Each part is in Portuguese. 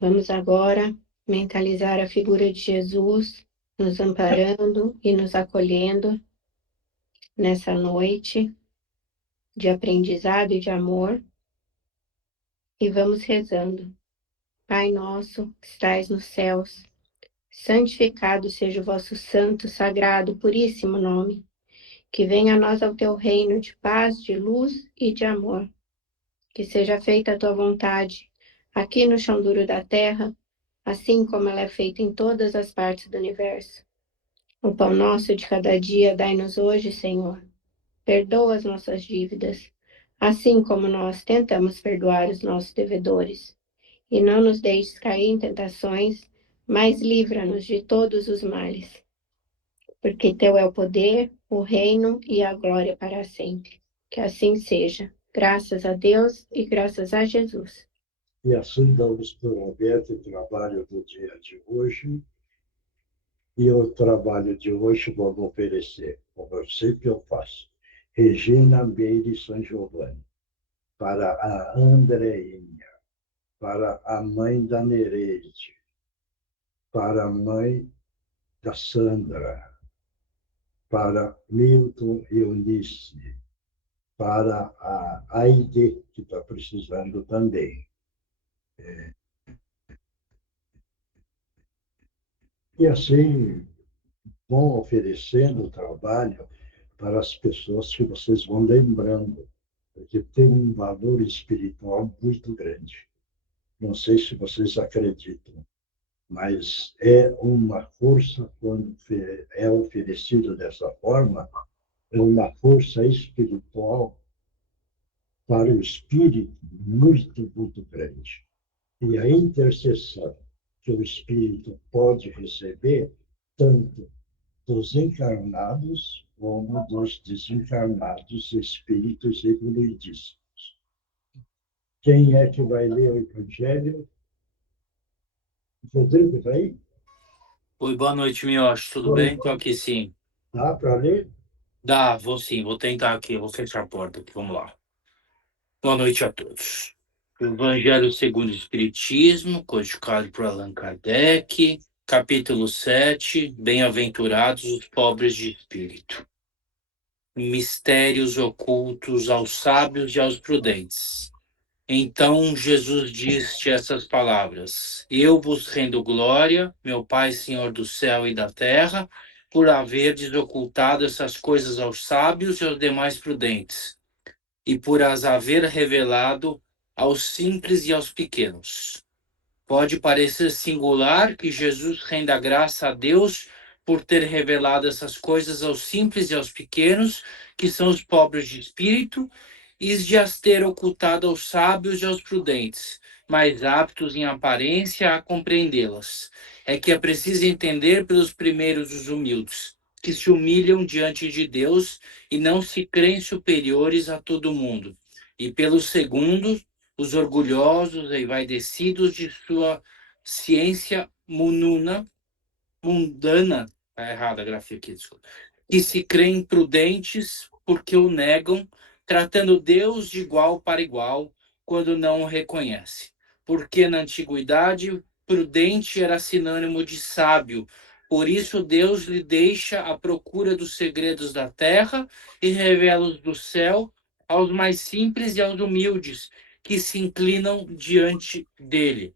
Vamos agora mentalizar a figura de Jesus nos amparando e nos acolhendo nessa noite de aprendizado e de amor. E vamos rezando. Pai nosso, que estais nos céus, santificado seja o vosso santo, sagrado, puríssimo nome. Que venha a nós ao teu reino de paz, de luz e de amor. Que seja feita a tua vontade, aqui no chão duro da terra, assim como ela é feita em todas as partes do universo. O pão nosso de cada dia dai-nos hoje, Senhor. Perdoa as nossas dívidas, assim como nós tentamos perdoar os nossos devedores. E não nos deixes cair em tentações, mas livra-nos de todos os males. Porque teu é o poder, o reino e a glória para sempre. Que assim seja. Graças a Deus e graças a Jesus. E assim damos por aberto o trabalho do dia de hoje. E o trabalho de hoje vamos oferecer, como eu sempre faço, Regina Meire São Giovanni, para a Andreinha, para a mãe da Nereide, para a mãe da Sandra, para Milton e Eunice, para a Aide, que está precisando também. E assim vão oferecendo o trabalho para as pessoas que vocês vão lembrando, porque tem um valor espiritual muito grande. Não sei se vocês acreditam, mas é uma força, quando é oferecido dessa forma, é uma força espiritual para o espírito muito, muito grande. E a intercessão que o espírito pode receber, tanto dos encarnados como dos desencarnados espíritos evoluidíssimos. Quem é que vai ler o Evangelho? Rodrigo, está aí? Oi, boa noite, Miocho. Tudo bem? Estou aqui sim. Dá para ler? Dá, vou sim, vou tentar aqui, vou fechar a porta aqui, vamos lá. Boa noite a todos. Evangelho segundo o Espiritismo, codificado por Allan Kardec, capítulo 7, Bem-aventurados os pobres de espírito. Mistérios ocultos aos sábios e aos prudentes. Então Jesus disse essas palavras: Eu vos rendo glória, meu Pai, Senhor do céu e da terra, por haverdes ocultado essas coisas aos sábios e aos demais prudentes, e por as haver revelado aos simples e aos pequenos. Pode parecer singular que Jesus renda graça a Deus por ter revelado essas coisas aos simples e aos pequenos, que são os pobres de espírito, e de as ter ocultado aos sábios e aos prudentes, mais aptos em aparência a compreendê-las. É que é preciso entender pelos primeiros os humildes, que se humilham diante de Deus e não se creem superiores a todo mundo, e pelos segundos, os orgulhosos e envaidecidos de sua ciência mundana, tá errada a grafia aqui, desculpa, que se creem prudentes porque o negam, tratando Deus de igual para igual, quando não o reconhece. Porque na antiguidade, prudente era sinônimo de sábio, por isso Deus lhe deixa a procura dos segredos da terra e revela-os do céu aos mais simples e aos humildes, que se inclinam diante dele.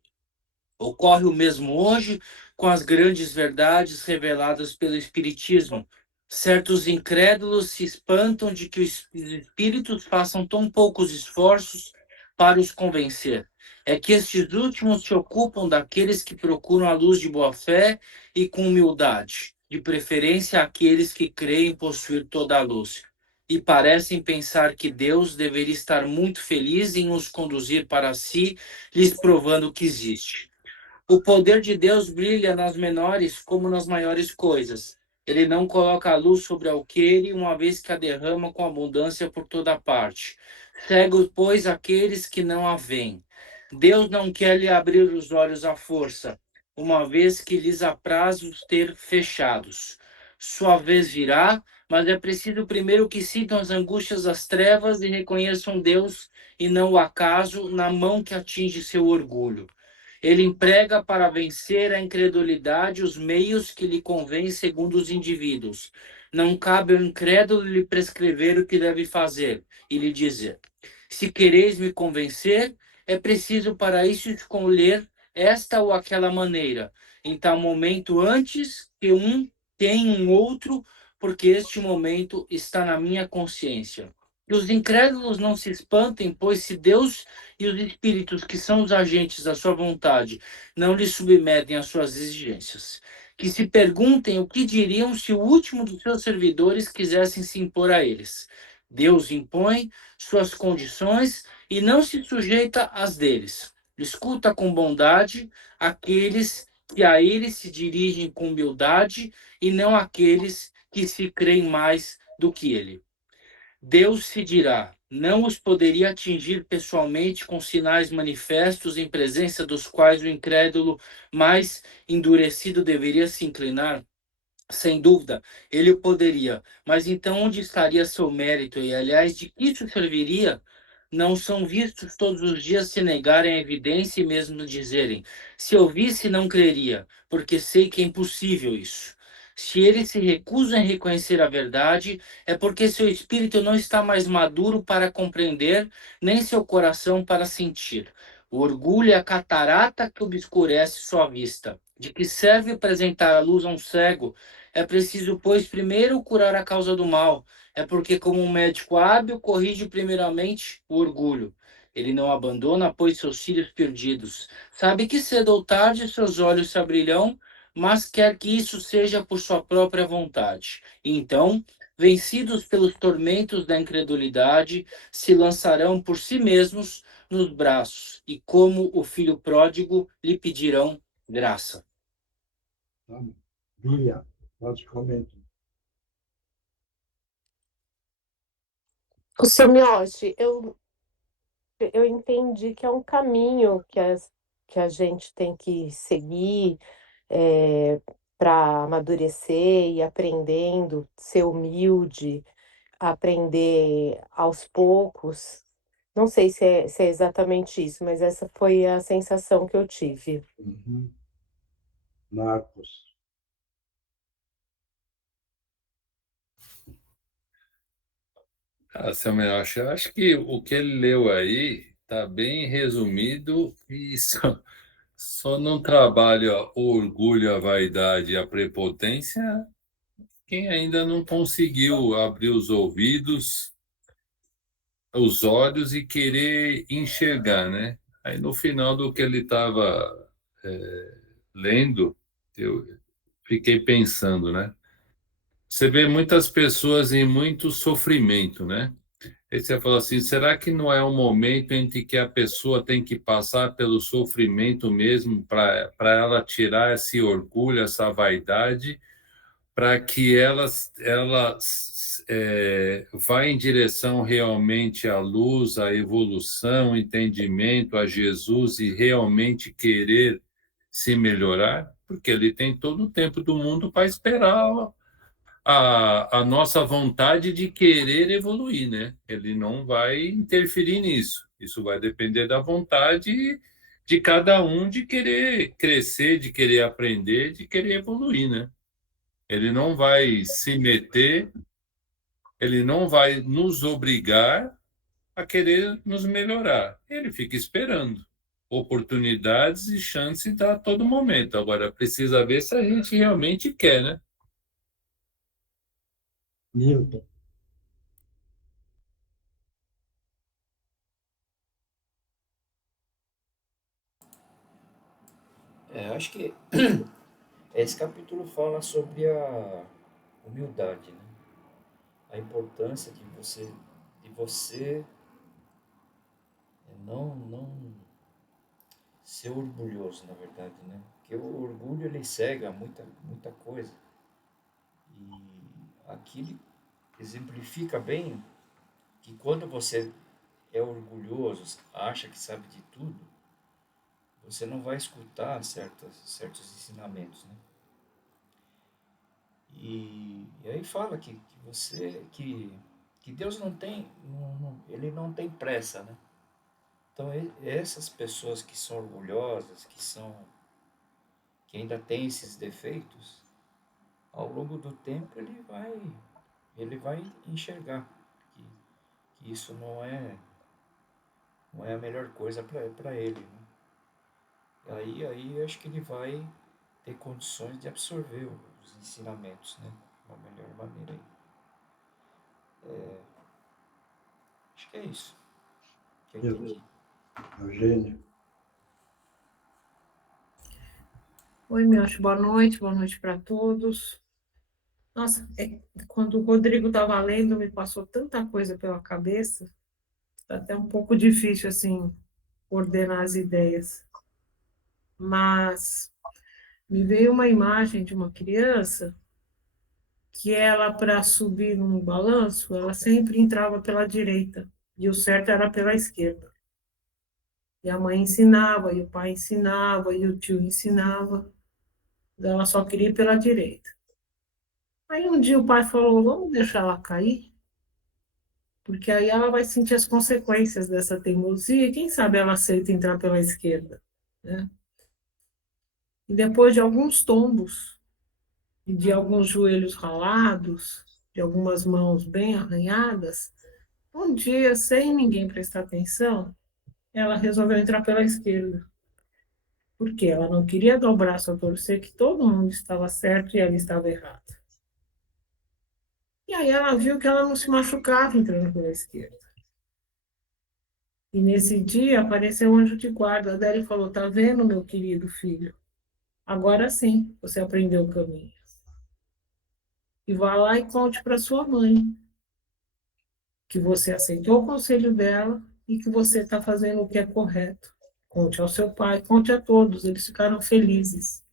Ocorre o mesmo hoje com as grandes verdades reveladas pelo Espiritismo. Certos incrédulos se espantam de que os espíritos façam tão poucos esforços para os convencer. É que estes últimos se ocupam daqueles que procuram a luz de boa fé e com humildade, de preferência àqueles que creem possuir toda a luz. E parecem pensar que Deus deveria estar muito feliz em os conduzir para si, lhes provando que existe. O poder de Deus brilha nas menores como nas maiores coisas. Ele não coloca a luz sobre alqueire, uma vez que a derrama com abundância por toda parte. Cegos, pois, aqueles que não a veem. Deus não quer lhe abrir os olhos à força, uma vez que lhes apraz os ter fechados. Sua vez virá, mas é preciso primeiro que sintam as angústias das trevas e reconheçam Deus e não o acaso na mão que atinge seu orgulho. Ele emprega para vencer a incredulidade os meios que lhe convêm segundo os indivíduos. Não cabe ao incrédulo lhe prescrever o que deve fazer e lhe dizer: se quereis me convencer, é preciso para isso escolher esta ou aquela maneira, em tal momento antes que um tenha um outro, porque este momento está na minha consciência. Que os incrédulos não se espantem, pois se Deus e os espíritos que são os agentes da sua vontade não lhe submetem às suas exigências. Que se perguntem o que diriam se o último dos seus servidores quisessem se impor a eles. Deus impõe suas condições e não se sujeita às deles. Escuta com bondade aqueles que a ele se dirigem com humildade e não aqueles que se creem mais do que ele. Deus se dirá: não os poderia atingir pessoalmente com sinais manifestos em presença dos quais o incrédulo mais endurecido deveria se inclinar? Sem dúvida, ele o poderia, mas então onde estaria seu mérito? E, aliás, de que isso serviria? Não são vistos todos os dias se negarem a evidência e mesmo dizerem: se eu visse, não creria, porque sei que é impossível isso. Se eles se recusam a reconhecer a verdade, é porque seu espírito não está mais maduro para compreender, nem seu coração para sentir. O orgulho é a catarata que obscurece sua vista. De que serve apresentar a luz a um cego? É preciso, pois, primeiro curar a causa do mal. É porque, como um médico hábil, corrige primeiramente o orgulho. Ele não abandona, pois, seus filhos perdidos. Sabe que cedo ou tarde seus olhos se abrirão, mas quer que isso seja por sua própria vontade. Então, vencidos pelos tormentos da incredulidade, se lançarão por si mesmos nos braços, e como o filho pródigo, lhe pedirão graça. Tá? Bia, pode comentar. O seu Miotti, eu entendi que é um caminho que a gente tem que seguir para amadurecer e aprendendo, ser humilde, aprender aos poucos. Não sei se é exatamente isso, mas essa foi a sensação que eu tive. Uhum. Marcos. Samuel, eu acho que o que ele leu aí está bem resumido e só não trabalha o orgulho, a vaidade e a prepotência quem ainda não conseguiu abrir os ouvidos, os olhos e querer enxergar, né? Aí no final do que ele estava lendo, eu fiquei pensando, né? Você vê muitas pessoas em muito sofrimento, né? Aí você fala assim, será que não é um momento em que a pessoa tem que passar pelo sofrimento mesmo para ela tirar esse orgulho, essa vaidade, para que ela vá em direção realmente à luz, à evolução, ao entendimento, a Jesus e realmente querer se melhorar? Porque ele tem todo o tempo do mundo para esperar a nossa vontade de querer evoluir, né? Ele não vai interferir nisso. Isso vai depender da vontade de cada um de querer crescer, de querer aprender, de querer evoluir, né? Ele não vai se meter, ele não vai nos obrigar a querer nos melhorar. Ele fica esperando oportunidades e chances a todo momento. Agora, precisa ver se a gente realmente quer, né? Milton. Acho que esse capítulo fala sobre a humildade, né? A importância de você não ser orgulhoso, na verdade, né? Porque o orgulho ele cega muita coisa. E aqui ele exemplifica bem que quando você é orgulhoso, acha que sabe de tudo, você não vai escutar certos ensinamentos, né? E aí fala que Deus não tem, ele não tem pressa, né? Então, essas pessoas que são orgulhosas, que ainda têm esses defeitos, ao longo do tempo ele vai enxergar que isso não é a melhor coisa para ele, né? Aí eu acho que ele vai ter condições de absorver os ensinamentos, né? De uma melhor maneira aí. Acho que é isso que eu entendi. Eugênio, Oi, Miocha, boa noite para todos. Nossa, quando o Rodrigo estava lendo, me passou tanta coisa pela cabeça, está até um pouco difícil, assim, ordenar as ideias. Mas me veio uma imagem de uma criança que ela, para subir num balanço, ela sempre entrava pela direita, e o certo era pela esquerda. E a mãe ensinava, e o pai ensinava, e o tio ensinava, ela só queria ir pela direita. Aí um dia o pai falou, vamos deixar ela cair, porque aí ela vai sentir as consequências dessa teimosia, e quem sabe ela aceita entrar pela esquerda, né? E depois de alguns tombos, e de alguns joelhos ralados, de algumas mãos bem arranhadas, um dia, sem ninguém prestar atenção, ela resolveu entrar pela esquerda, porque ela não queria dar o braço a torcer que todo mundo estava certo e ela estava errada. E aí ela viu que ela não se machucava entrando pela esquerda. E nesse dia apareceu um anjo de guarda dela e falou: Tá vendo, meu querido filho? Agora sim você aprendeu o caminho. E vá lá e conte para sua mãe que você aceitou o conselho dela e que você está fazendo o que é correto. Conte ao seu pai, conte a todos, eles ficaram felizes.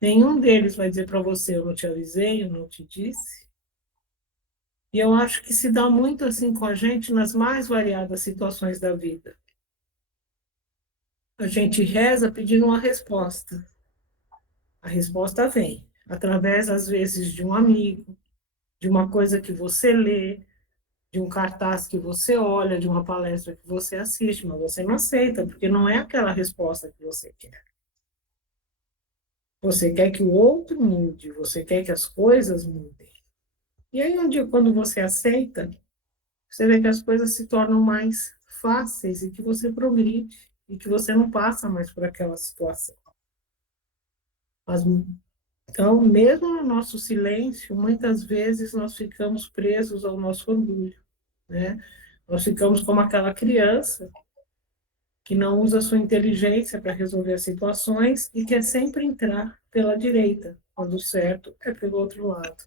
Nenhum deles vai dizer para você: Eu não te avisei, eu não te disse. E eu acho que se dá muito assim com a gente nas mais variadas situações da vida. A gente reza pedindo uma resposta. A resposta vem através, às vezes, de um amigo, de uma coisa que você lê, de um cartaz que você olha, de uma palestra que você assiste, mas você não aceita, porque não é aquela resposta que você quer. Você quer que o outro mude, você quer que as coisas mudem. E aí, um dia, quando você aceita, você vê que as coisas se tornam mais fáceis e que você progride, e que você não passa mais por aquela situação. Mas então, mesmo no nosso silêncio, muitas vezes nós ficamos presos ao nosso orgulho, né? Nós ficamos como aquela criança que não usa sua inteligência para resolver as situações e quer sempre entrar pela direita, quando o certo é pelo outro lado.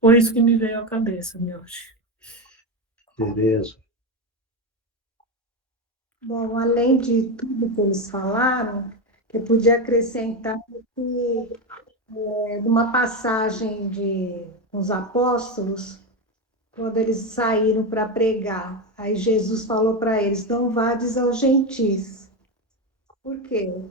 Foi isso que me veio à cabeça, Mioshi. Tereza, Bom, além de tudo que eles falaram, eu podia acrescentar que, numa passagem de os apóstolos, quando eles saíram para pregar, aí Jesus falou para eles: Não vades aos gentis. Por quê?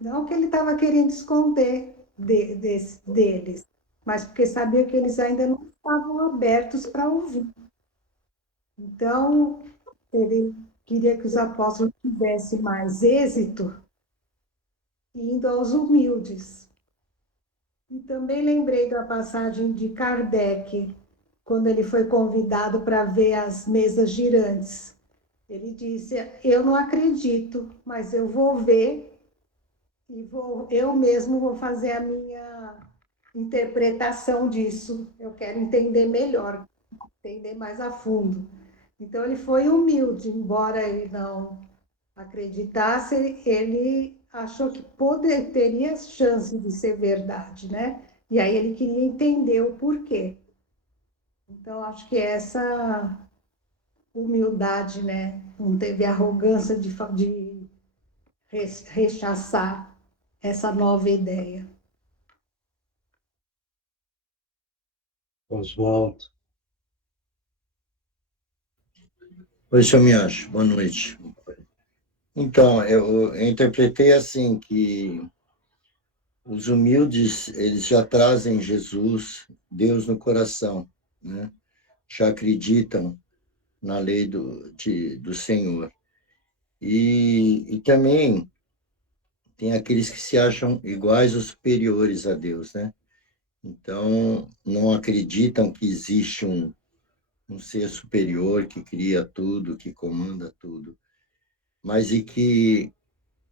Não que ele estava querendo esconder deles, mas porque sabia que eles ainda não estavam abertos para ouvir. Então, ele queria que os apóstolos tivessem mais êxito indo aos humildes. E também lembrei da passagem de Kardec, quando ele foi convidado para ver as mesas girantes. Ele disse: Eu não acredito, mas eu vou ver e eu mesmo vou fazer a minha interpretação disso. Eu quero entender melhor, entender mais a fundo. Então, ele foi humilde, embora ele não acreditasse, ele achou que teria chance de ser verdade, né? E aí ele queria entender o porquê. Então, acho que essa humildade, né? Não teve arrogância de rechaçar essa nova ideia. Oswaldo, Oi, seu Miacho, boa noite. Então, eu interpretei assim, que os humildes, eles já trazem Jesus, Deus no coração, né? Já acreditam na lei do Senhor. E também tem aqueles que se acham iguais ou superiores a Deus, né? Então, não acreditam que existe um ser superior que cria tudo, que comanda tudo, mas e que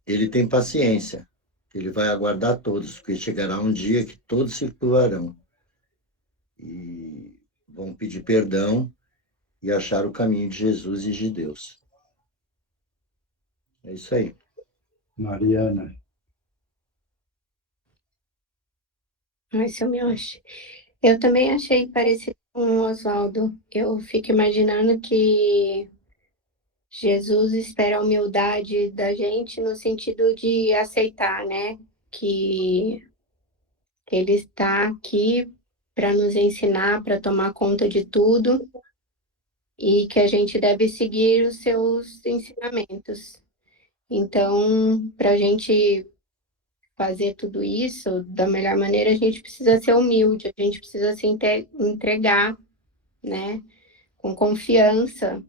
ele tem paciência, que ele vai aguardar todos, porque chegará um dia que todos se curvarão e vão pedir perdão e achar o caminho de Jesus e de Deus. É isso aí. Mariana, Mas eu me acho. Eu também achei parecido com o Oswaldo. Eu fico imaginando que Jesus espera a humildade da gente no sentido de aceitar, né? Que Ele está aqui para nos ensinar, para tomar conta de tudo e que a gente deve seguir os seus ensinamentos. Então, para a gente fazer tudo isso da melhor maneira, a gente precisa ser humilde, a gente precisa se entregar, né? Com confiança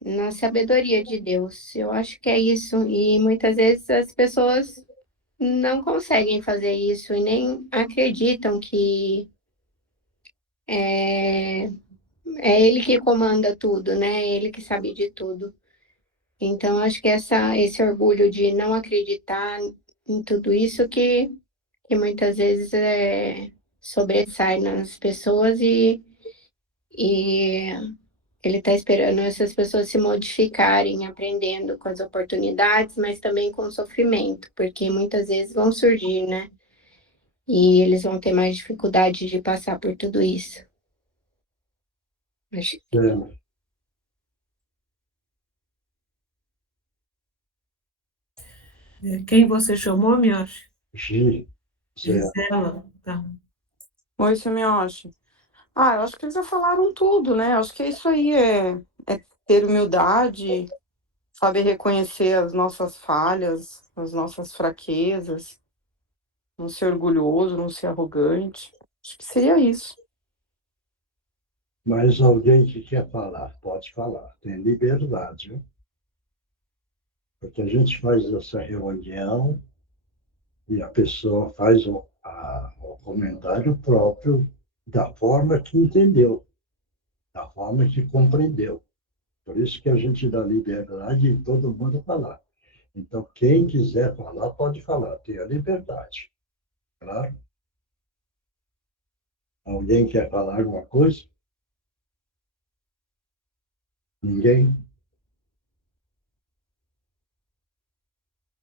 na sabedoria de Deus. Eu acho que é isso. E muitas vezes as pessoas não conseguem fazer isso e nem acreditam que é, é Ele que comanda tudo, né? É Ele que sabe de tudo. Então, acho que esse orgulho de não acreditar em tudo isso que muitas vezes sobressai nas pessoas e ele está esperando essas pessoas se modificarem, aprendendo com as oportunidades, mas também com o sofrimento, porque muitas vezes vão surgir, né? E eles vão ter mais dificuldade de passar por tudo isso. Acho Zé, Quem você chamou, Mioche? Gi, Zé, Gisela? Tá. Oi, Semioche. Ah, eu acho que eles já falaram tudo, né? Acho que é isso aí, é ter humildade, saber reconhecer as nossas falhas, as nossas fraquezas, não ser orgulhoso, não ser arrogante. Acho que seria isso. mas alguém que quer falar, pode falar, tem liberdade, viu? Porque a gente faz essa reunião e a pessoa faz o comentário próprio da forma que entendeu, da forma que compreendeu. Por isso que a gente dá liberdade de todo mundo falar. Então, quem quiser falar, pode falar, tem a liberdade. Claro? Alguém quer falar alguma coisa? Ninguém?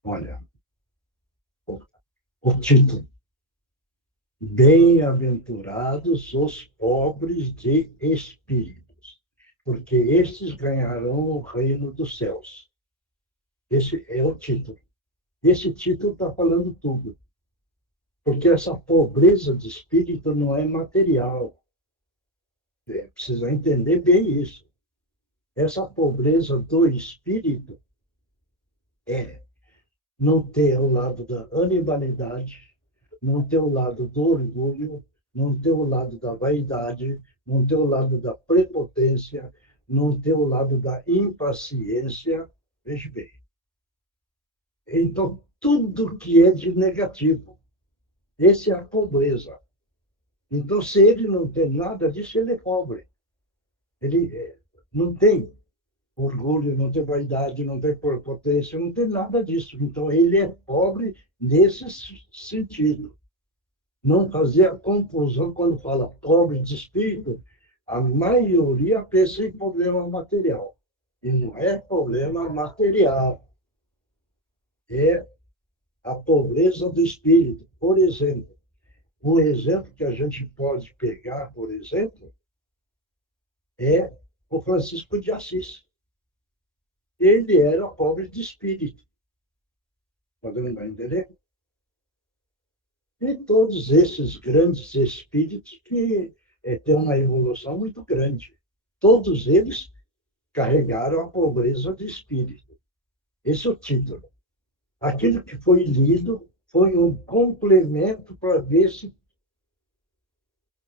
Olha, o, o título. Bem-aventurados os pobres de espíritos, porque estes ganharão o reino dos céus. Esse é o título. Esse título está falando tudo. Porque essa pobreza de espírito não é material. Precisa entender bem isso. Essa pobreza do espírito é não ter o lado da animalidade, não ter o lado do orgulho, não ter o lado da vaidade, não ter o lado da prepotência, não ter o lado da impaciência. Veja bem. Então, tudo que é de negativo, esse é a pobreza. Então, se ele não tem nada disso, ele é pobre. Ele não tem orgulho, não tem vaidade, não tem prepotência, não tem nada disso. Então, ele é pobre nesse sentido. Não fazer a confusão quando fala pobre de espírito, a maioria pensa em problema material. E não é problema material, é a pobreza do espírito. Por exemplo, um exemplo que a gente pode pegar, por exemplo, é o Francisco de Assis. Ele era pobre de espírito. Podemos entender? E todos esses grandes espíritos que têm uma evolução muito grande. Todos eles carregaram a pobreza de espírito. Esse é o título. Aquilo que foi lido foi um complemento para ver se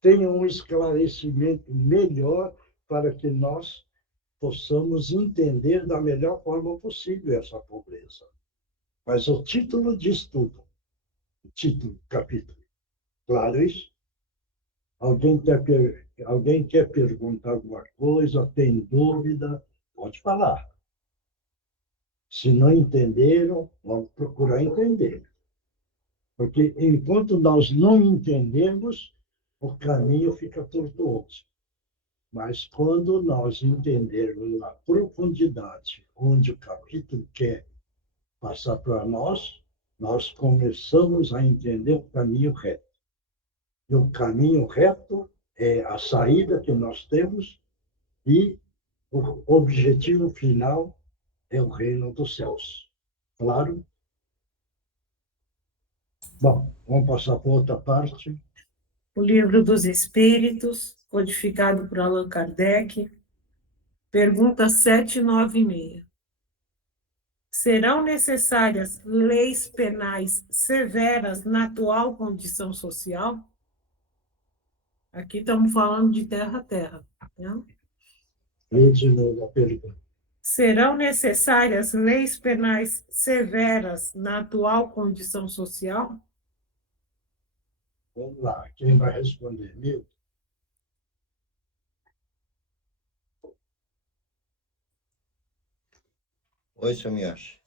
tem um esclarecimento melhor para que nós possamos entender da melhor forma possível essa pobreza. Mas o título diz tudo. O título, capítulo. Claro isso? Alguém quer perguntar alguma coisa, tem dúvida? Pode falar. Se não entenderam, vamos procurar entender. Porque enquanto nós não entendemos, o caminho fica tortuoso. Mas quando nós entendermos na profundidade onde o capítulo quer passar para nós, nós começamos a entender o caminho reto. E o caminho reto é a saída que nós temos e o objetivo final é o reino dos céus. Claro? Bom, vamos passar para outra parte. O Livro dos Espíritos, codificado por Allan Kardec, pergunta 796. Serão necessárias leis penais severas na atual condição social? Aqui estamos falando de terra a terra. Né? Lê de novo a pergunta. Serão necessárias leis penais severas na atual condição social? Vamos lá, quem vai responder? Milton? Oi, senhor Miyoshi.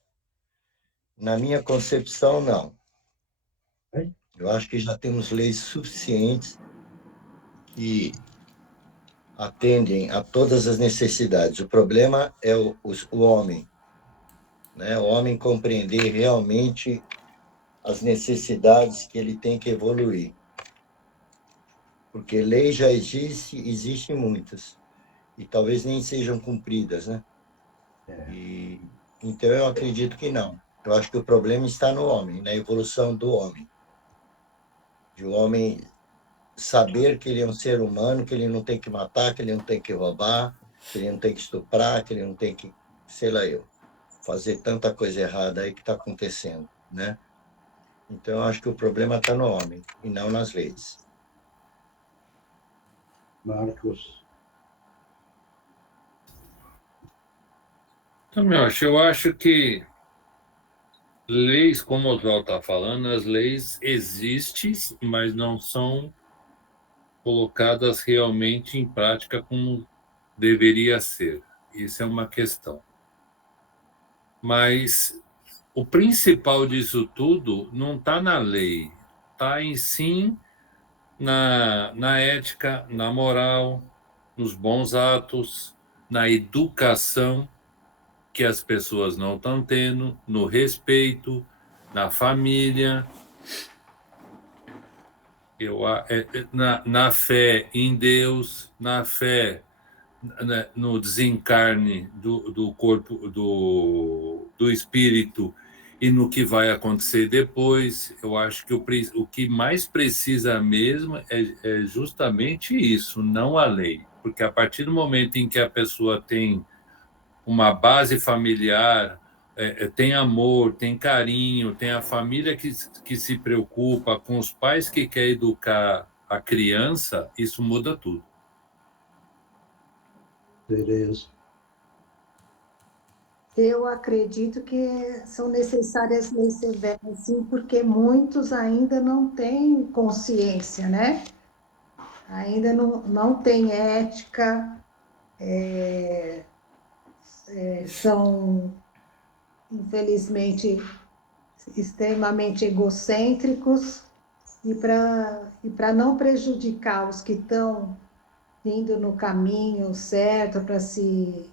Na minha concepção, não. Eu acho que já temos leis suficientes que atendem a todas as necessidades. O problema é o homem, né? O homem compreender realmente as necessidades que ele tem que evoluir. Porque lei já existem muitas, e talvez nem sejam cumpridas, né? Então eu acredito que não. Eu acho que o problema está no homem, na evolução do homem. De o homem saber que ele é um ser humano, que ele não tem que matar, que ele não tem que roubar, que ele não tem que estuprar, que ele não tem que, sei lá eu, fazer tanta coisa errada aí que está acontecendo, né? Então eu acho que o problema está no homem e não nas leis. Marcos. Também eu acho que leis, como o Oswaldo está falando, as leis existem, mas não são colocadas realmente em prática como deveria ser. Isso é uma questão. Mas o principal disso tudo não está na lei, está em sim na ética, na moral, nos bons atos, na educação que as pessoas não estão tendo, no respeito, na família, na fé em Deus, na fé no desencarne do corpo, do espírito e no que vai acontecer depois. Eu acho que o que mais precisa mesmo é justamente isso, não a lei. Porque a partir do momento em que a pessoa tem uma base familiar, tem amor, tem carinho, tem a família que se preocupa, com os pais que quer educar a criança, isso muda tudo. Tereza. Eu acredito que são necessárias leis severas, sim, porque muitos ainda não têm consciência, né? Ainda não têm ética, são, infelizmente, extremamente egocêntricos, e para não prejudicar os que estão indo no caminho certo para se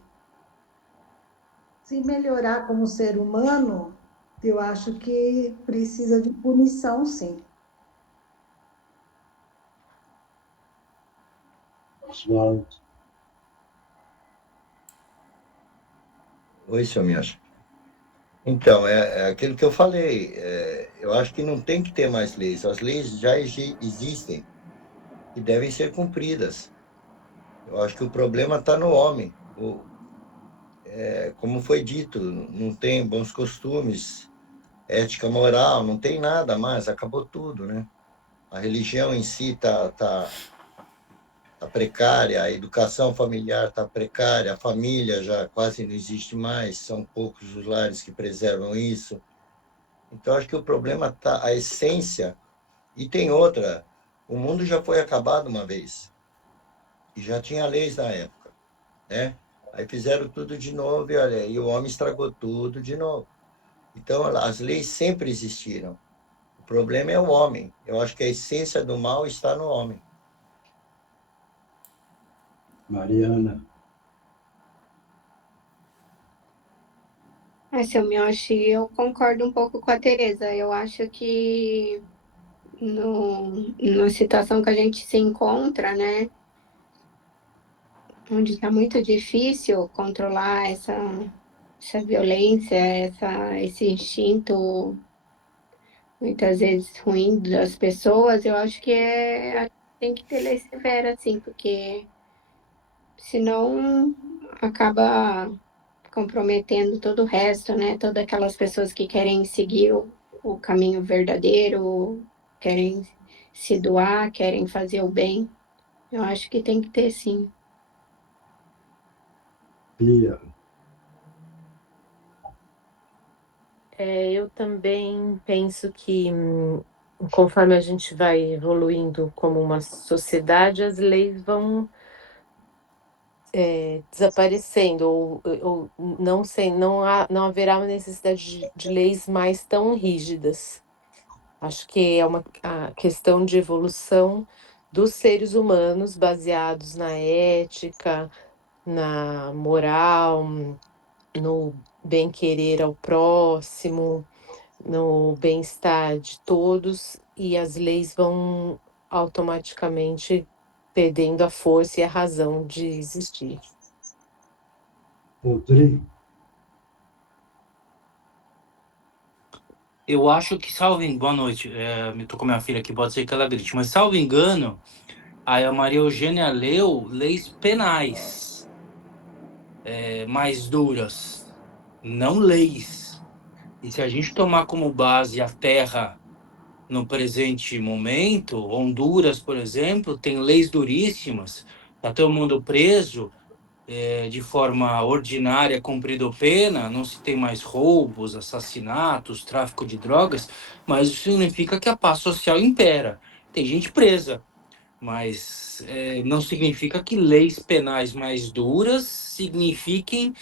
melhorar como ser humano, eu acho que precisa de punição, sim. Oswaldo. Oi, senhor Miyoshi. Então, é aquilo que eu falei. Eu acho que não tem que ter mais leis. As leis já existem e devem ser cumpridas. Eu acho que o problema está no homem. Como foi dito, não tem bons costumes, ética moral, não tem nada mais, acabou tudo, né? A religião em si tá está precária, a educação familiar está precária, a família já quase não existe mais, são poucos os lares que preservam isso. Então, acho que o problema está, a essência, e tem outra, o mundo já foi acabado uma vez, e já tinha leis na época, né? Aí fizeram tudo de novo e, olha, e o homem estragou tudo de novo. Então, as leis sempre existiram. O problema é o homem. Eu acho que a essência do mal está no homem. Mariana, Seu Miyoshi, eu concordo um pouco com a Tereza. Eu acho que na situação que a gente se encontra, né, onde está muito difícil controlar essa violência, esse instinto muitas vezes ruim das pessoas, eu acho que tem que ter lei severa, assim, porque senão acaba comprometendo todo o resto, né? Todas aquelas pessoas que querem seguir o caminho verdadeiro, querem se doar, querem fazer o bem. Eu acho que tem que ter, sim. Pia, Eu também penso que, conforme a gente vai evoluindo como uma sociedade, as leis vão desaparecendo, ou não haverá uma necessidade de leis mais tão rígidas. Acho que é uma a questão de evolução dos seres humanos baseados na ética, na moral, no bem-querer ao próximo, no bem-estar de todos, e as leis vão automaticamente perdendo a força e a razão de existir. Rodrigo, Eu acho que, boa noite, me tô com minha filha aqui, pode ser que ela grite, mas salvo engano, a Maria Eugênia leu leis penais mais duras, não leis. E se a gente tomar como base a terra no presente momento, Honduras, por exemplo, tem leis duríssimas, tá todo mundo preso, de forma ordinária, cumprido pena, não se tem mais roubos, assassinatos, tráfico de drogas, mas isso significa que a paz social impera. Tem gente presa, mas não significa que leis penais mais duras signifiquem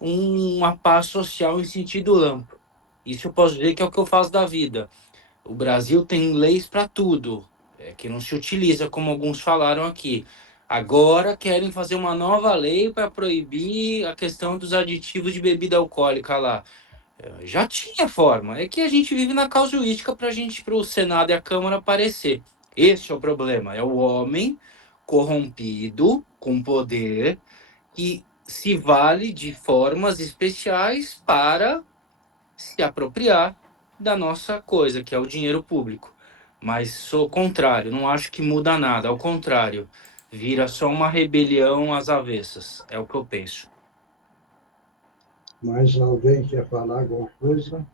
uma paz social em sentido amplo. Isso eu posso dizer que é o que eu faço da vida. O Brasil tem leis para tudo, que não se utiliza, como alguns falaram aqui. Agora querem fazer uma nova lei para proibir a questão dos aditivos de bebida alcoólica lá. Já tinha forma, é que a gente vive na casuística para o Senado e a Câmara aparecer. Esse é o problema, é o homem corrompido, com poder, que se vale de formas especiais para se apropriar da nossa coisa, que é o dinheiro público. Mas sou contrário, não acho que muda nada, ao contrário, vira só uma rebelião às avessas, é o que eu penso. mais alguém quer falar alguma coisa?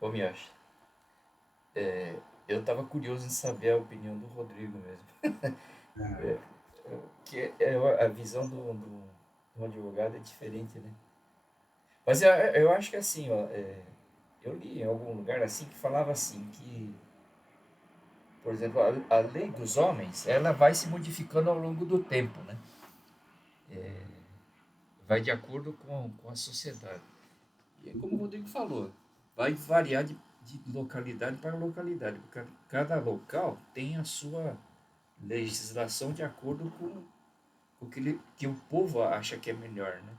Ô, Miyoshi, eu estava curioso em saber a opinião do Rodrigo mesmo. Que a visão do advogado é diferente, né? Mas eu acho que assim, ó, eu li em algum lugar assim que falava assim que, por exemplo, a lei dos homens, ela vai se modificando ao longo do tempo, né? Vai de acordo com a sociedade. E é como o Rodrigo falou, vai variar de localidade para localidade, porque cada local tem a sua legislação de acordo com o que o povo acha que é melhor, né?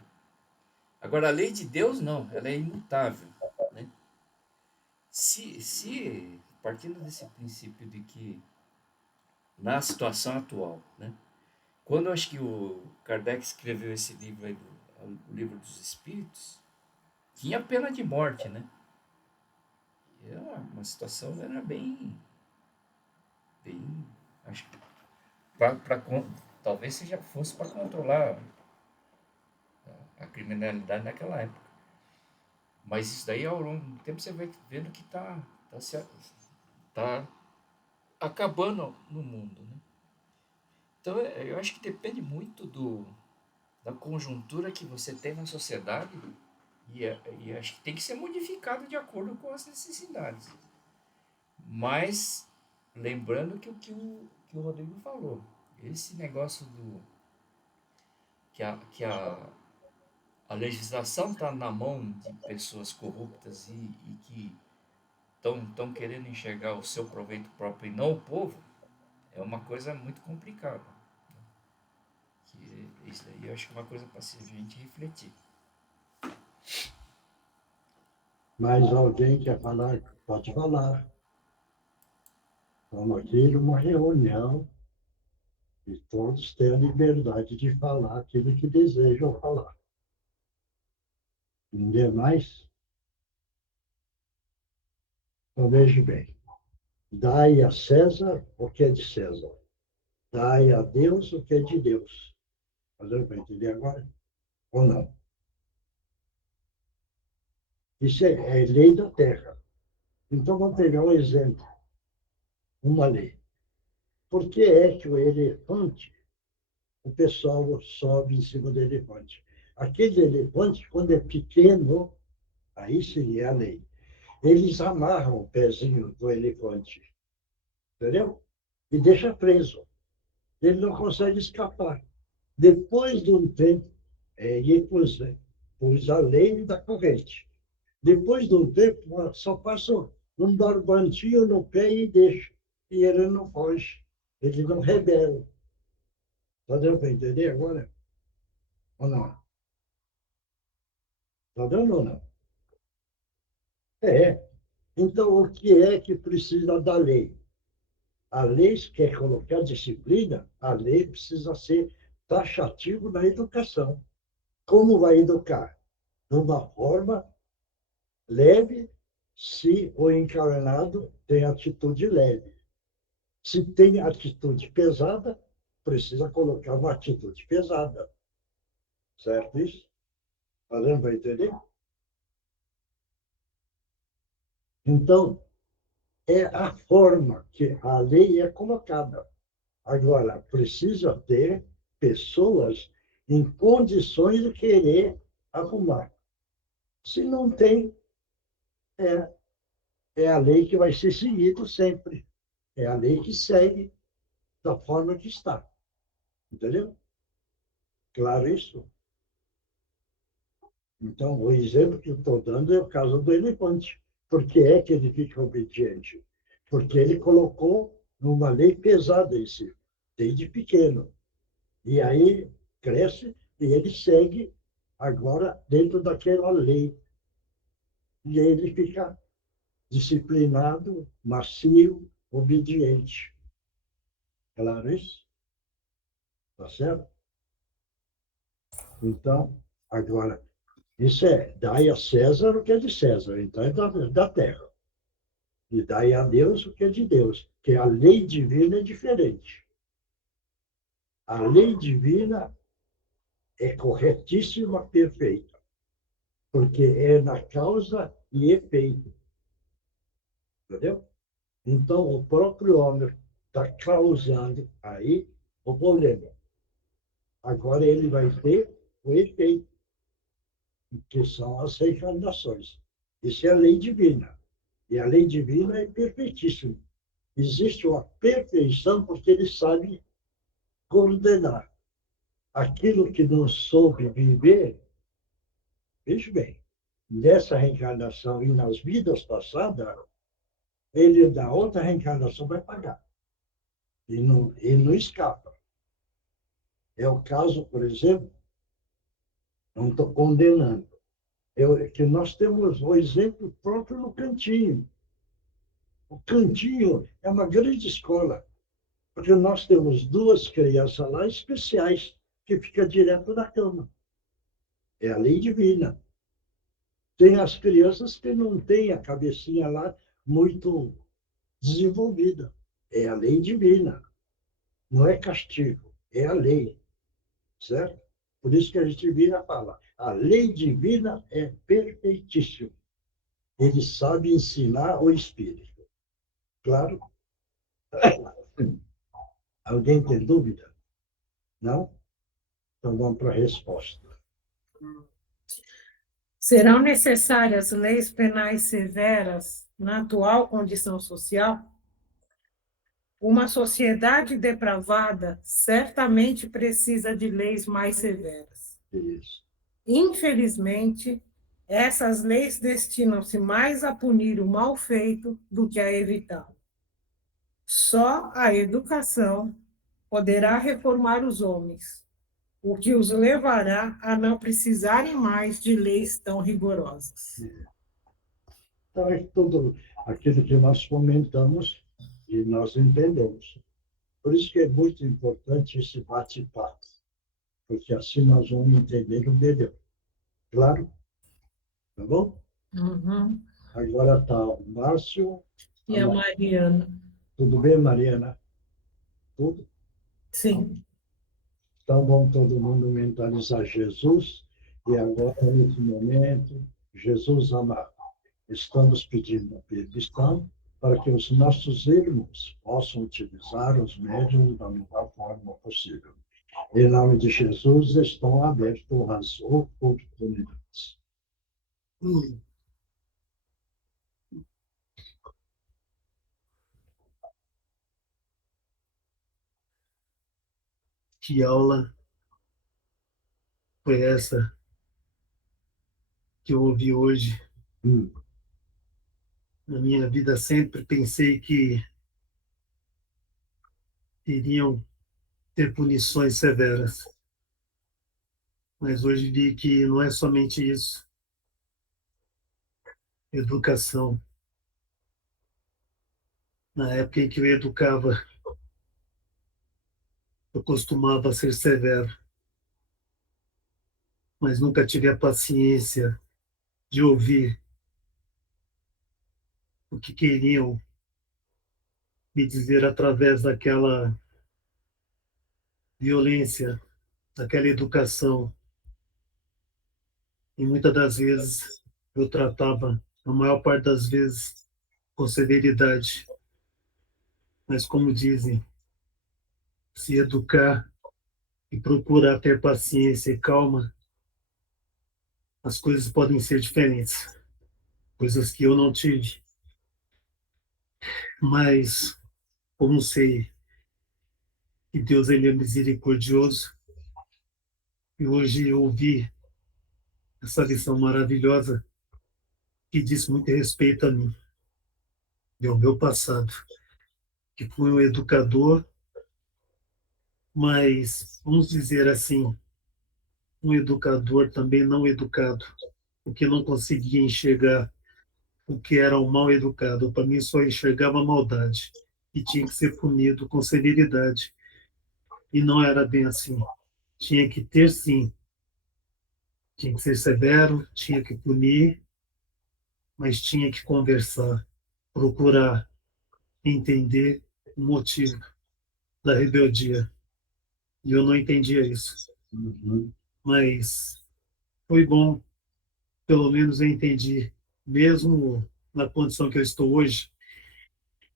Agora, a lei de Deus, não, ela é imutável, né? Se partindo desse princípio de que, na situação atual, né? Quando eu acho que o Kardec escreveu esse livro aí, o Livro dos Espíritos, tinha pena de morte, né? E era uma situação era bem, acho que talvez seja fosse para controlar a criminalidade naquela época. Mas isso daí, ao longo do tempo, você vai vendo que tá acabando no mundo, né? Então, eu acho que depende muito da conjuntura que você tem na sociedade e acho que tem que ser modificado de acordo com as necessidades. Mas, lembrando que o Rodrigo falou, esse negócio que a legislação está na mão de pessoas corruptas e que estão querendo enxergar o seu proveito próprio e não o povo, é uma coisa muito complicada. Que isso daí eu acho que é uma coisa para a gente refletir. Mais alguém quer falar? Pode falar. Estamos aqui numa reunião e todos têm a liberdade de falar aquilo que desejam falar. Ninguém mais? Então, veja bem. Dai a César o que é de César. Dai a Deus o que é de Deus. Deu para entender agora? Ou não? Isso é lei da terra. Então, vamos pegar um exemplo. Uma lei. Por que é que o elefante, o pessoal sobe em cima do elefante? Aquele elefante, quando é pequeno, aí seria a lei. Eles amarram o pezinho do elefante, entendeu? E deixa preso. Ele não consegue escapar. Depois de um tempo, ele pôs a lei da corrente. Depois de um tempo, só passa um barbantinho no pé e deixa. E ele não foge. Ele não rebela. Está dando para entender agora? Ou não? Está dando ou não? É. Então, o que é que precisa da lei? A lei, se quer colocar disciplina, a lei precisa ser taxativa na educação. Como vai educar? De uma forma leve, se o encarnado tem atitude leve. Se tem atitude pesada, precisa colocar uma atitude pesada. Certo isso? Falando para entender? Então, é a forma que a lei é colocada. Agora, precisa ter pessoas em condições de querer arrumar. Se não tem, é a lei que vai ser seguida sempre. É a lei que segue da forma que está. Entendeu? Claro isso? Então, o exemplo que eu estou dando é o caso do elefante. Por que é que ele fica obediente? Porque ele colocou numa lei pesada esse, desde pequeno. E aí cresce e ele segue agora dentro daquela lei. E ele fica disciplinado, macio, obediente. Claro isso? Tá certo? Então, agora, isso dai a César o que é de César, então é da terra. E dai a Deus o que é de Deus, que a lei divina é diferente. A lei divina é corretíssima, perfeita, porque é na causa e efeito. Entendeu? Então, o próprio homem está causando aí o problema. Agora ele vai ter o efeito, que são as reencarnações. Isso é a lei divina. E a lei divina é perfeitíssima. Existe uma perfeição porque ele sabe coordenar. Aquilo que não soube viver, veja bem, nessa reencarnação e nas vidas passadas, ele da outra reencarnação vai pagar. Ele não escapa. É o caso, por exemplo, não estou condenando, que nós temos o exemplo próprio no Cantinho. O Cantinho é uma grande escola, porque nós temos duas crianças lá especiais, que ficam direto na cama. É a lei divina. Tem as crianças que não têm a cabecinha lá muito desenvolvida. É a lei divina. Não é castigo, é a lei. Certo? Por isso que a gente vira a fala. A lei divina é perfeitíssima. Ele sabe ensinar o espírito. Claro? Alguém tem dúvida? Não? Então vamos para a resposta. Serão necessárias leis penais severas na atual condição social? Uma sociedade depravada certamente precisa de leis mais severas. Isso. Infelizmente, essas leis destinam-se mais a punir o mal feito do que a evitá-lo. Só a educação poderá reformar os homens, o que os levará a não precisarem mais de leis tão rigorosas. Então, é tudo aquilo que nós comentamos e nós entendemos. Por isso que é muito importante esse bate-papo, porque assim nós vamos entender o melhor. Claro? Tá bom? Uhum. Agora está o Márcio. E a Mariana? Tudo bem, Mariana? Tudo? Sim. Então, vamos todo mundo mentalizar Jesus. E agora, nesse momento, Jesus amado, estamos pedindo a permissão para que os nossos irmãos possam utilizar os médiuns da melhor forma possível. Em nome de Jesus, estão abertas as oportunidades. Que aula foi essa que eu ouvi hoje? Na minha vida sempre pensei que iriam ter punições severas. Mas hoje vi que não é somente isso. Educação. Na época em que eu educava, eu costumava ser severo. Mas nunca tive a paciência de ouvir o que queriam me dizer através daquela violência, daquela educação. E muitas das vezes eu tratava, a maior parte das vezes, com severidade. Mas, como dizem, se educar e procurar ter paciência e calma, as coisas podem ser diferentes. Coisas que eu não tive. Mas, como sei que Deus ele é misericordioso, e hoje eu ouvi essa lição maravilhosa que diz muito respeito a mim e ao meu passado, que fui um educador, mas, vamos dizer assim, um educador também não educado, porque não conseguia enxergar o que era um mal educado. Para mim, só enxergava maldade e tinha que ser punido com severidade. E não era bem assim. Tinha que ter, sim. Tinha que ser severo, tinha que punir, mas tinha que conversar, procurar entender o motivo da rebeldia. E eu não entendia isso. Mas foi bom, pelo menos eu entendi, mesmo na condição que eu estou hoje,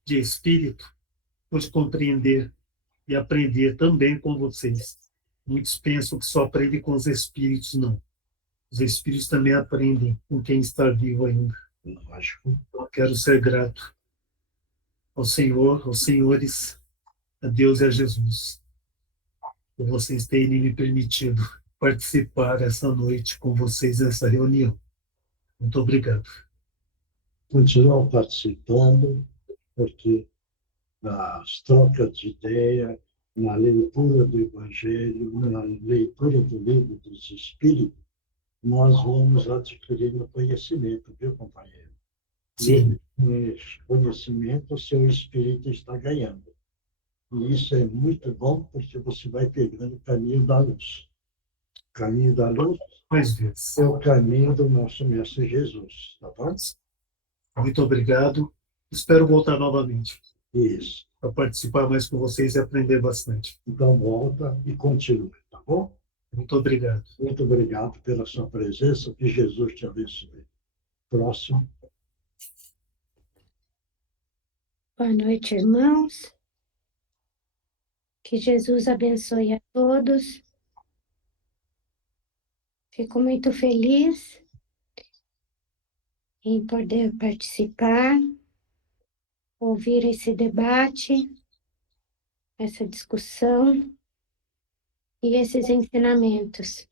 de espírito, pude compreender e aprender também com vocês. Muitos pensam que só aprendem com os espíritos, não. Os espíritos também aprendem com quem está vivo ainda. Lógico. Eu quero ser grato ao Senhor, aos senhores, a Deus e a Jesus, por vocês terem me permitido participar essa noite com vocês nessa reunião. Muito obrigado. Continuam participando, porque nas trocas de ideia, na leitura do Evangelho, na leitura do livro dos Espíritos, nós vamos adquirindo conhecimento, viu, companheiro? Sim. E conhecimento o seu espírito está ganhando. E isso é muito bom, porque você vai pegando o caminho da luz. O caminho da luz é o caminho do nosso Mestre Jesus, tá bom? Muito obrigado. Espero voltar novamente. Isso. Para participar mais com vocês e aprender bastante. Então volta e continue, tá bom? Muito obrigado. Muito obrigado pela sua presença. Que Jesus te abençoe. Próximo. Boa noite, irmãos. Que Jesus abençoe a todos. Fico muito feliz em poder participar, ouvir esse debate, essa discussão e esses ensinamentos.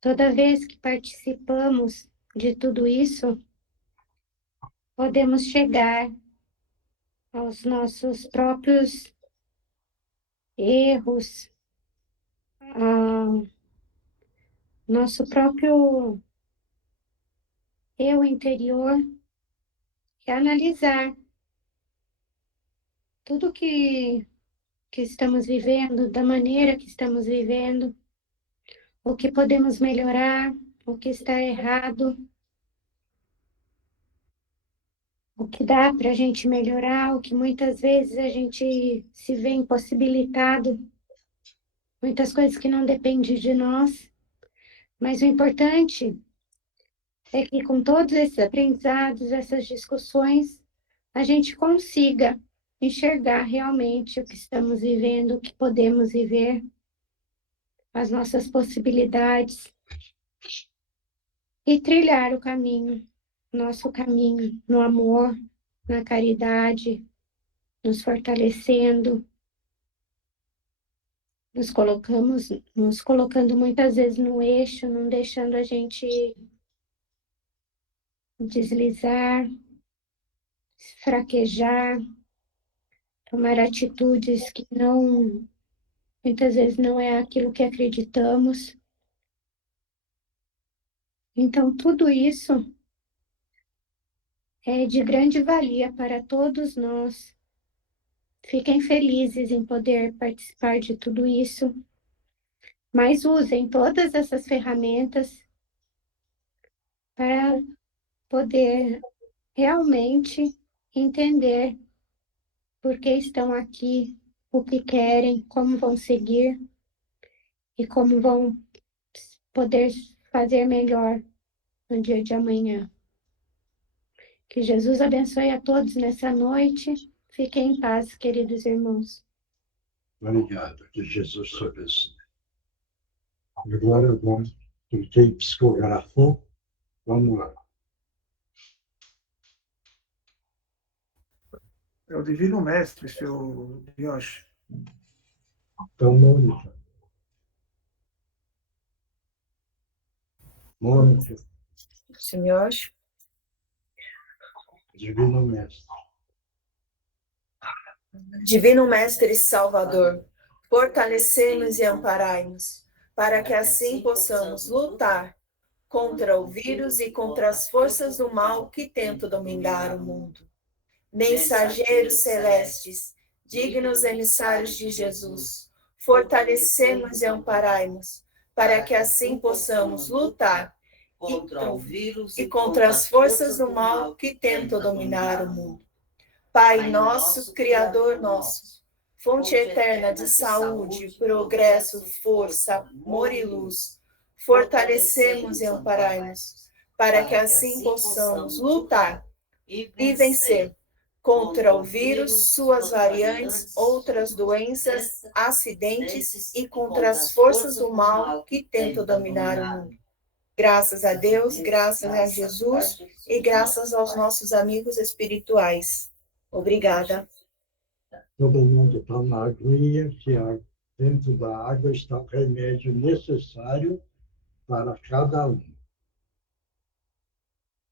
Toda vez que participamos de tudo isso, podemos chegar aos nossos próprios erros, ao nosso próprio eu interior e analisar tudo que estamos vivendo, da maneira que estamos vivendo, o que podemos melhorar, o que está errado, o que dá para a gente melhorar, o que muitas vezes a gente se vê impossibilitado, muitas coisas que não dependem de nós, mas o importante é que com todos esses aprendizados, essas discussões, a gente consiga enxergar realmente o que estamos vivendo, o que podemos viver, as nossas possibilidades e trilhar o caminho, nosso caminho no amor, na caridade, nos fortalecendo, nos colocando muitas vezes no eixo, não deixando a gente deslizar, fraquejar, tomar atitudes que muitas vezes não é aquilo que acreditamos. Então, tudo isso é de grande valia para todos nós. Fiquem felizes em poder participar de tudo isso, mas usem todas essas ferramentas para poder realmente entender por que estão aqui, o que querem, como vão seguir e como vão poder fazer melhor no dia de amanhã. Que Jesus abençoe a todos nessa noite. Fiquem em paz, queridos irmãos. Obrigado, que Jesus te abençoe. Agora vamos, quem psicografou, vamos lá. É o Divino Mestre, seu Yoshi. Então, Mônica. Mônica, Senhor, Divino Mestre. Divino Mestre Salvador, fortalecei-nos e amparai-nos, para que assim possamos lutar contra o vírus e contra as forças do mal que tentam dominar o mundo. Mensageiros celestes, dignos emissários de Jesus, fortalecei-nos e amparai-nos, para que assim possamos lutar contra o vírus e contra as forças do mal que tentam dominar o mundo. Pai nosso, Criador nosso, fonte eterna de saúde, progresso, força, amor e luz, fortalecemos e amparai-nos, para que assim possamos lutar e vencer contra o vírus, suas variantes, outras doenças, acidentes e contra as forças do mal que tentam dominar o mundo. Graças a Deus, graças a Jesus e graças aos nossos amigos espirituais. Obrigada. Todo mundo toma aguinha, que dentro da água está o remédio necessário para cada um.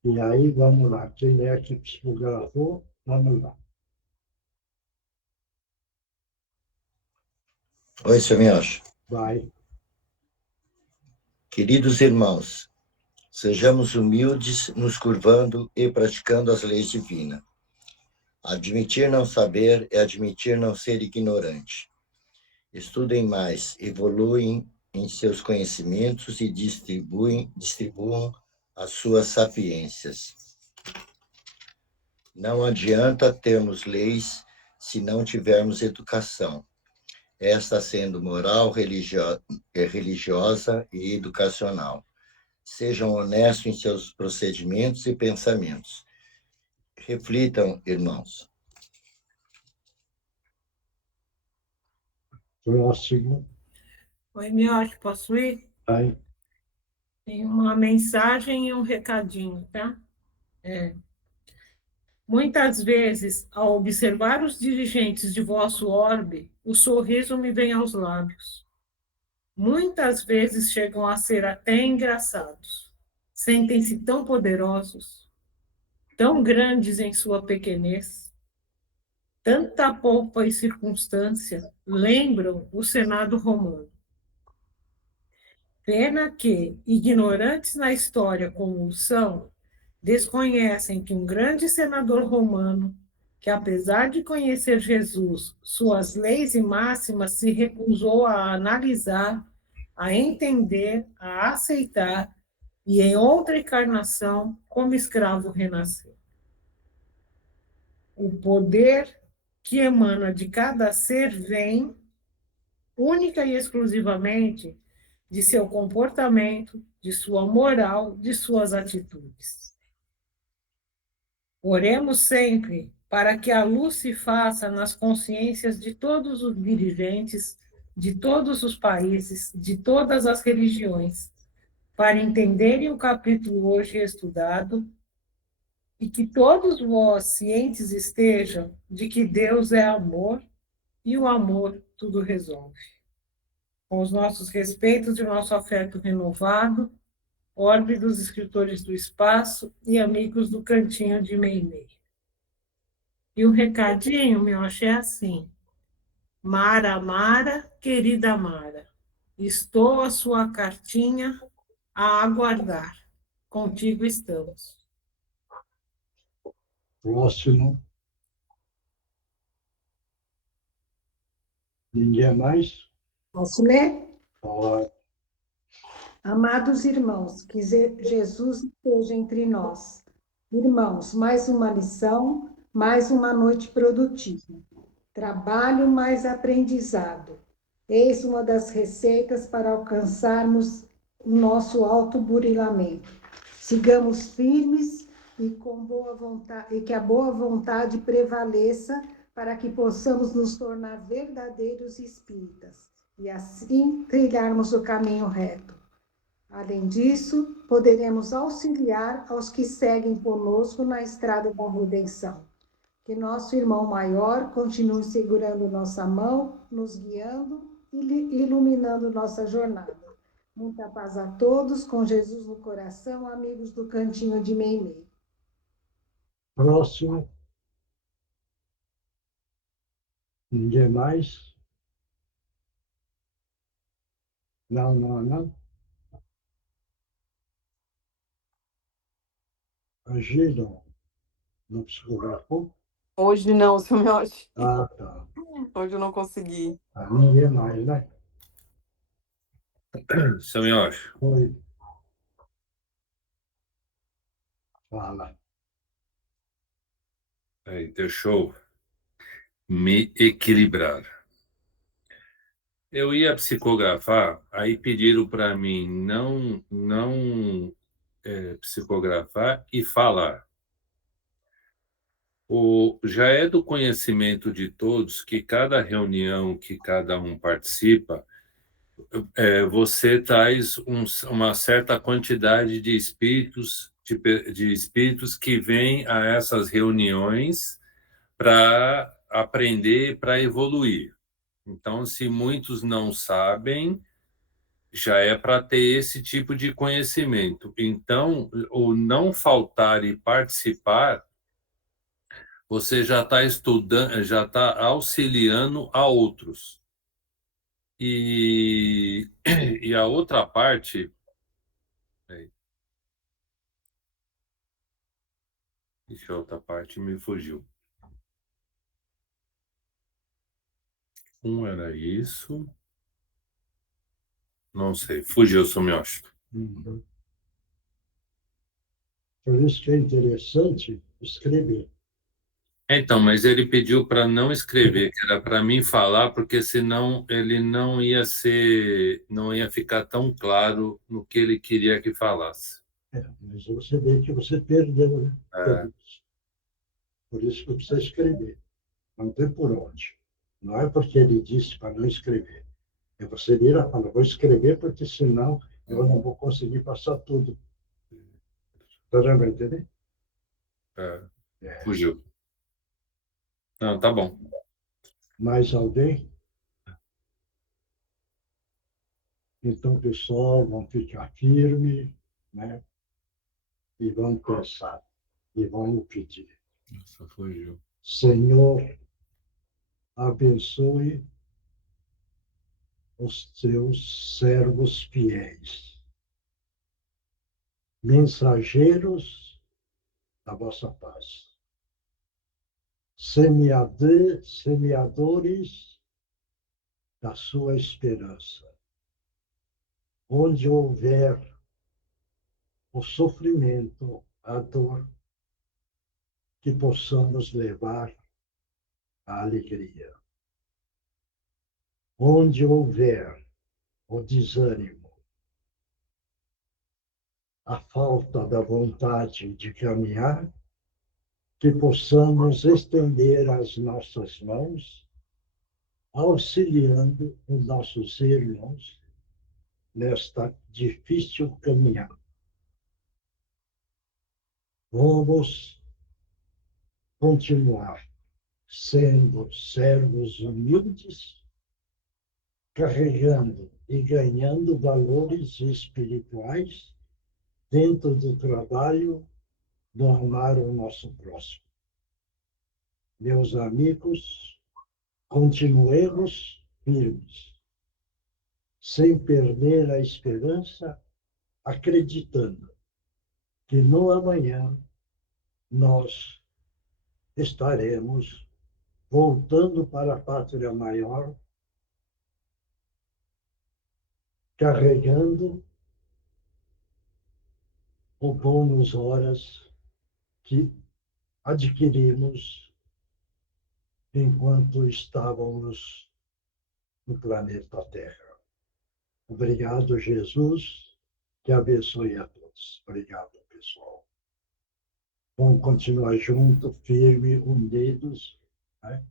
E aí, vamos lá. Quem é que psicografou? Vamos lá. Oi, seu Miocho. Vai. Queridos irmãos, sejamos humildes, nos curvando e praticando as leis divinas. Admitir não saber é admitir não ser ignorante. Estudem mais, evoluem em seus conhecimentos e distribuam as suas sapiências. Não adianta termos leis se não tivermos educação, esta sendo moral, religiosa e educacional. Sejam honestos em seus procedimentos e pensamentos. Reflitam, irmãos. Próximo. Oi, Miotti, posso ir? Aí. Tem uma mensagem e um recadinho, tá? Muitas vezes, ao observar os dirigentes de vosso orbe, o sorriso me vem aos lábios. Muitas vezes chegam a ser até engraçados. Sentem-se tão poderosos, tão grandes em sua pequenez. Tanta pompa e circunstância lembram o Senado romano. Pena que, ignorantes na história como são, desconhecem que um grande senador romano, que apesar de conhecer Jesus, suas leis e máximas, se recusou a analisar, a entender, a aceitar, e em outra encarnação, como escravo renasceu. O poder que emana de cada ser vem, única e exclusivamente, de seu comportamento, de sua moral, de suas atitudes. Oremos sempre para que a luz se faça nas consciências de todos os dirigentes, de todos os países, de todas as religiões, para entenderem o capítulo hoje estudado e que todos vós cientes estejam de que Deus é amor e o amor tudo resolve. Com os nossos respeitos e o nosso afeto renovado, orbe dos escritores do espaço e amigos do cantinho de Meimei. E o recadinho, meu, achei assim. Mara, Mara, querida Mara, estou a sua cartinha a aguardar. Contigo estamos. Próximo. Ninguém mais? Posso ler? Pode. Amados irmãos, que Jesus esteja entre nós. Irmãos, mais uma lição, mais uma noite produtiva. Trabalho mais aprendizado. Eis uma das receitas para alcançarmos o nosso autoburilamento. Sigamos firmes e com boa vontade, e que a boa vontade prevaleça para que possamos nos tornar verdadeiros espíritas e assim trilharmos o caminho reto. Além disso, poderemos auxiliar aos que seguem conosco na estrada da redenção. Que nosso irmão maior continue segurando nossa mão, nos guiando e iluminando nossa jornada. Muita paz a todos, com Jesus no coração, amigos do Cantinho de Meimei. Próximo. Ninguém mais? Não. Agiram. Não psicografou? Hoje não, seu Miotti. Ah, tá. Hoje eu não consegui. Ninguém mais, né? Seu Miotti, Oi. Fala. deixa eu me equilibrar. Eu ia psicografar, aí pediram para mim não psicografar e falar. Já é do conhecimento de todos que cada reunião que cada um participa, você traz uma certa quantidade de espíritos, de espíritos que vêm a essas reuniões para aprender, para evoluir. Então, se muitos não sabem, já é para ter esse tipo de conhecimento. Então, o não faltar e participar, você já está estudando, já está auxiliando a outros. E a outra parte. Deixa a outra parte me fugiu. Era isso. Não sei, fugiu, seu Miotti. Por isso que é interessante escrever. Então, mas ele pediu para não escrever, que era para mim falar, porque senão ele não ia ficar tão claro no que ele queria que falasse. Mas você vê que você perdeu, né? Por isso que precisa escrever. Não tem por onde. Não é porque ele disse para não escrever. É você vira e fala, vou escrever porque senão eu não vou conseguir passar tudo. Está dando para entender? Fugiu. Não, tá bom. Mais alguém? Então, pessoal, vão ficar firme, né? E vão pensar. E vão pedir. Nossa, fugiu. Senhor, abençoe os teus servos fiéis, mensageiros da vossa paz, semeadores da sua esperança. Onde houver o sofrimento, a dor, que possamos levar a alegria. Onde houver o desânimo, a falta da vontade de caminhar, que possamos estender as nossas mãos, auxiliando os nossos irmãos nesta difícil caminhada. Vamos continuar sendo servos humildes, carregando e ganhando valores espirituais dentro do trabalho do amar o nosso próximo. Meus amigos, continuemos firmes, sem perder a esperança, acreditando que no amanhã nós estaremos voltando para a pátria maior, carregando o bônus horas que adquirimos enquanto estávamos no planeta Terra. Obrigado, Jesus, que abençoe a todos. Obrigado, pessoal. Vamos continuar junto, firme, unidos, né?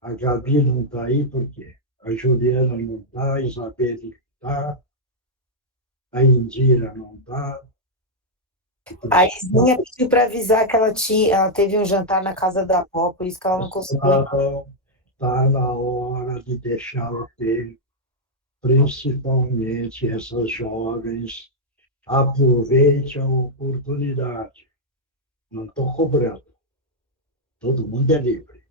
A Gabi não está aí, por quê? A Juliana não está, a Isabelle está, a Indira não está. A Izinha pediu para avisar que ela teve um jantar na casa da avó, por isso que ela não conseguiu. Está na hora de deixá-la ter, principalmente essas jovens, aproveite a oportunidade. Não estou cobrando. Todo mundo é livre.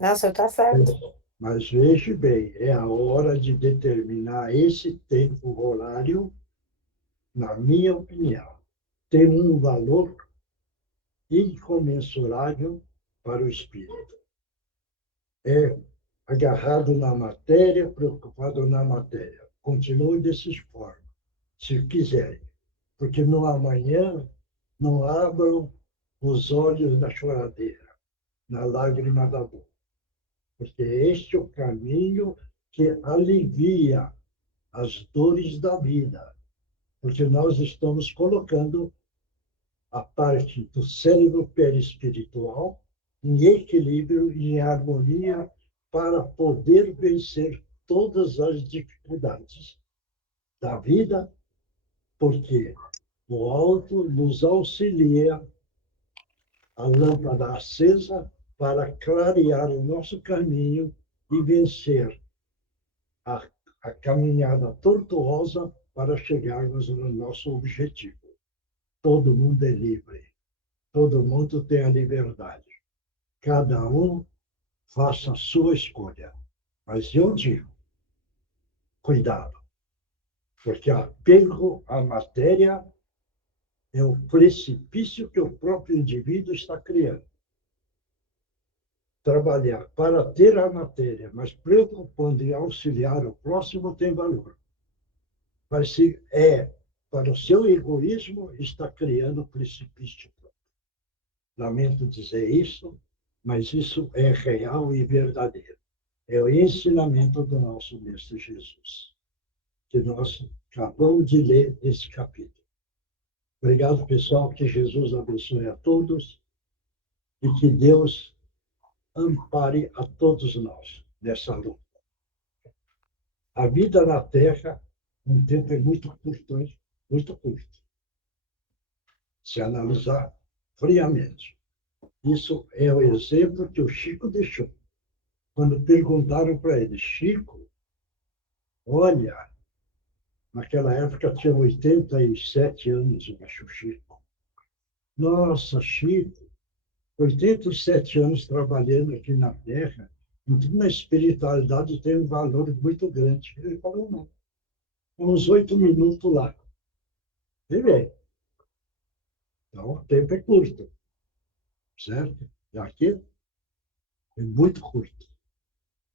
Não, o senhor está certo. Mas veja bem, é a hora de determinar esse tempo horário, na minha opinião, tem um valor incomensurável para o espírito. É agarrado na matéria, preocupado na matéria. Continue dessa forma, se quiserem. Porque no amanhã não abram os olhos da choradeira, na lágrima da boca. Porque este é o caminho que alivia as dores da vida. Porque nós estamos colocando a parte do cérebro perispiritual em equilíbrio e em harmonia para poder vencer todas as dificuldades da vida, porque o alto nos auxilia, a lâmpada acesa, para clarear o nosso caminho e vencer a caminhada tortuosa para chegarmos no nosso objetivo. Todo mundo é livre. Todo mundo tem a liberdade. Cada um faça a sua escolha. Mas eu digo, cuidado, porque apego à matéria é o precipício que o próprio indivíduo está criando. Trabalhar para ter a matéria, mas preocupando em auxiliar o próximo, tem valor. Mas se é para o seu egoísmo, está criando precipício. Lamento dizer isso, mas isso é real e verdadeiro. É o ensinamento do nosso Mestre Jesus, que nós acabamos de ler esse capítulo. Obrigado, pessoal, que Jesus abençoe a todos e que Deus ampare a todos nós. nessa luta. A vida na Terra, um tempo é muito curto, hein? Muito curto. Se analisar friamente. Isso é o exemplo que o Chico deixou. Quando perguntaram para ele, Chico, olha, naquela época tinha 87 anos, eu acho, Chico. Nossa, Chico, 87 anos trabalhando aqui na Terra, então na espiritualidade tem um valor muito grande. Ele falou, não. Uns 8 minutos lá. E bem. Então, o tempo é curto. Certo? E aqui é muito curto.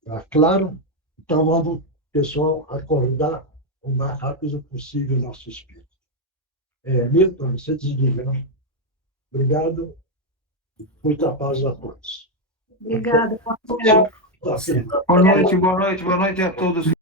Tá claro? Então, vamos, pessoal, acordar o mais rápido possível o nosso espírito. Milton, você desliga, né? Obrigado. Muita paz a todos. Obrigada. Tá. Boa noite a todos.